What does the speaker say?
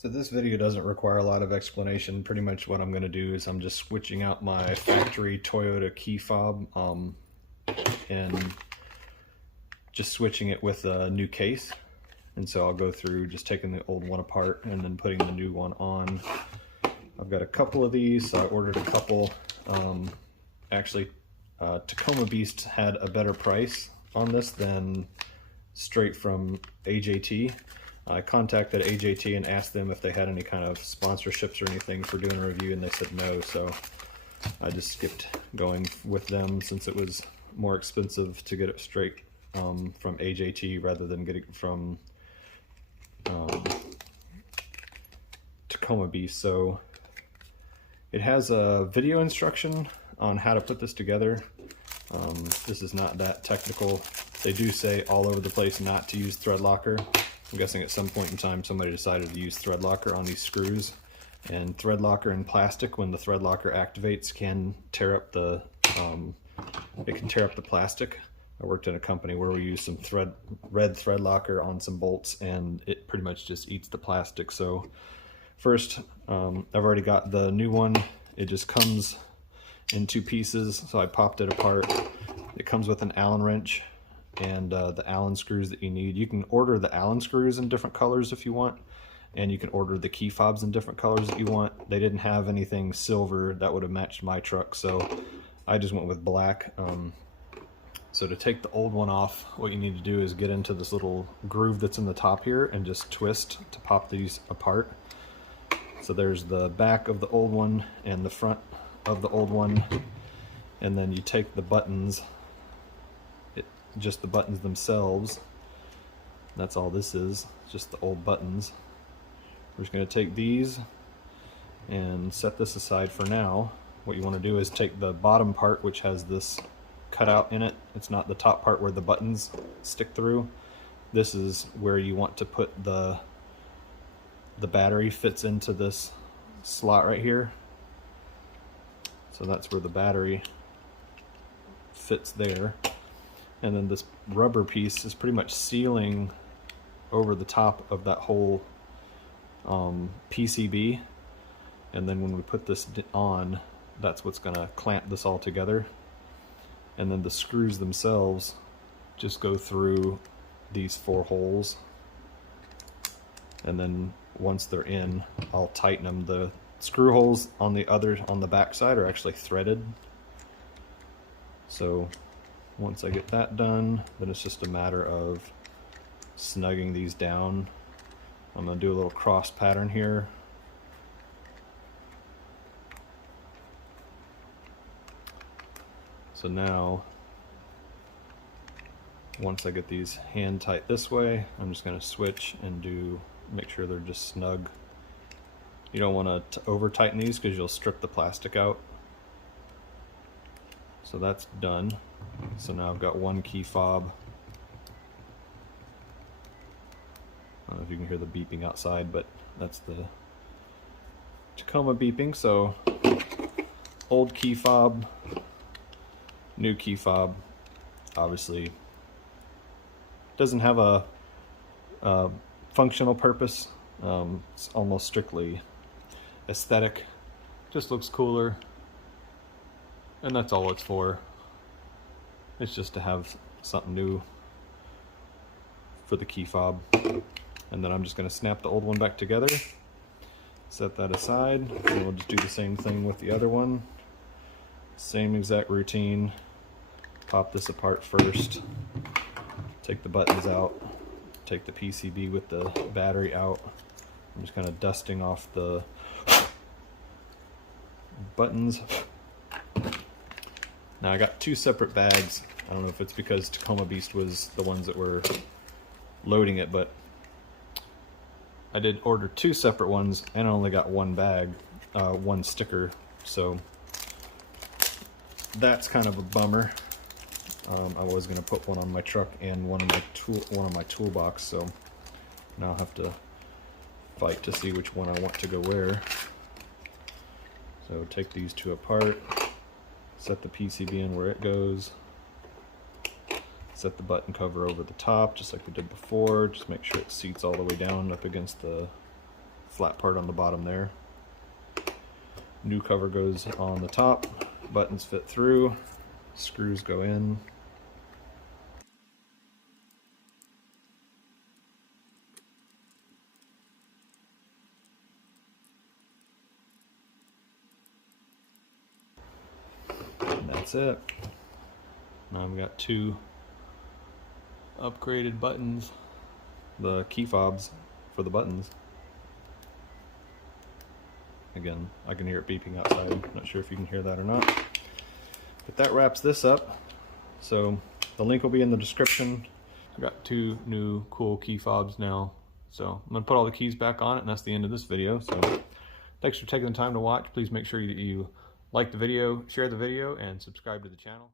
So this video doesn't require a lot of explanation. Pretty much what I'm going to do is I'm just switching out my factory Toyota key fob and just switching it with a new case. And so I'll go through just taking the old one apart and then putting the new one on. I've got a couple of these, so I ordered a couple. Actually, TacomaBeast had a better price on this than straight from AJT. I contacted AJT and asked them if they had any kind of sponsorships or anything for doing a review, and they said no, so I just skipped going with them since it was more expensive to get it straight from AJT rather than getting it from TacomaBeast. So it has a video instruction on how to put this together. This is not that technical. They do say all over the place not to use thread locker. I'm guessing at some point in time somebody decided to use thread locker on these screws, and thread locker in plastic, when the thread locker activates, can tear up the plastic. I worked in a company where we used some red thread locker on some bolts, and it pretty much just eats the plastic. So first, I've already got the new one. It just comes in two pieces, so I popped it apart. It comes with an Allen wrench and the Allen screws that you need. You can order the Allen screws in different colors if you want, and you can order the key fobs in different colors that you want. They didn't have anything silver that would have matched my truck, so I just went with black. So to take the old one off, what you need to do is get into this little groove that's in the top here and just twist to pop these apart. So there's the back of the old one and the front of the old one, and then you take the buttons, just the buttons themselves. That's all this is, just the old buttons. We're just going to take these and set this aside for now. What you want to do is take the bottom part, which has this cutout in it. It's not the top part where the buttons stick through. This is where you want to put the battery. Fits into this slot right here. So that's where the battery fits there. And then this rubber piece is pretty much sealing over the top of that whole PCB. And then when we put this on, that's what's going to clamp this all together. And then the screws themselves just go through these 4 holes. And then once they're in, I'll tighten them. The screw holes on the back side are actually threaded. So once I get that done, then it's just a matter of snugging these down. I'm going to do a little cross pattern here. So now, once I get these hand tight this way, I'm just going to switch and make sure they're just snug. You don't want to over tighten these because you'll strip the plastic out. So that's done. So now I've got one key fob. I don't know if you can hear the beeping outside, but that's the Tacoma beeping. So old key fob, new key fob. Obviously doesn't have a functional purpose. It's almost strictly aesthetic. Just looks cooler, and that's all it's for. It's just to have something new for the key fob. And then I'm just going to snap the old one back together, set that aside, and we'll just do the same thing with the other one. Same exact routine. Pop this apart first, take the buttons out, take the PCB with the battery out. I'm just kind of dusting off the buttons. Now I got 2 separate bags. I don't know if it's because TacomaBeast was the ones that were loading it, but I did order 2 separate ones and I only got 1 bag, 1 sticker, so that's kind of a bummer. I was going to put one on my truck and one on my toolbox, so now I'll have to fight to see which one I want to go where. So take these 2 apart, set the PCB in where it goes, set the button cover over the top just like we did before. Just make sure it seats all the way down up against the flat part on the bottom there. New cover goes on the top, buttons fit through, screws go in. And that's it. Now I've got two upgraded buttons, the key fobs for the buttons. Again, I can hear it beeping outside. Not sure if you can hear that or not. But that wraps this up. So the link will be in the description. I got two new cool key fobs now. So I'm gonna put all the keys back on it, and that's the end of this video. So thanks for taking the time to watch. Please make sure that you like the video, share the video, and subscribe to the channel.